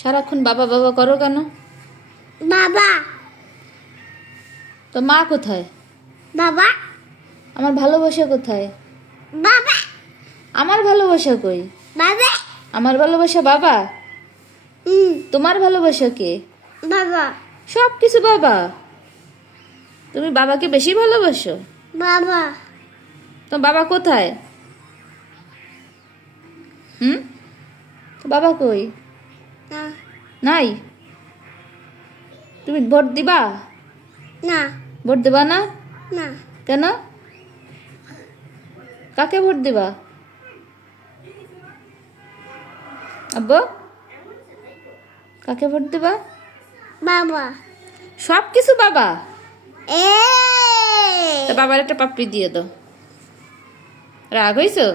সারাক্ষণ বাবা বাবা করো কেন? বাবা তো মা কোথায়? বাবা আমার ভালোবাসা কোথায়? বাবা আমার ভালোবাসা কই? বাবা আমার ভালোবাসা বাবা? তোমার ভালোবাসা কে? বাবা সব কিছু বাবা। তুমি বাবাকে বেশি ভালোবাসো? বাবা তো বাবা কোথায়? তো বাবা কই? না নাই? তুমি ভোট দিবা? না ভোট দিবা না? না কেন? কাকে ভোট দিবা? আব্বু কাকে ভোট দিবা? বাবা সব কিছু বাবা। এ তা বাবার একটা পাপ্পি দিয়ে দাও। রাগ হইছো?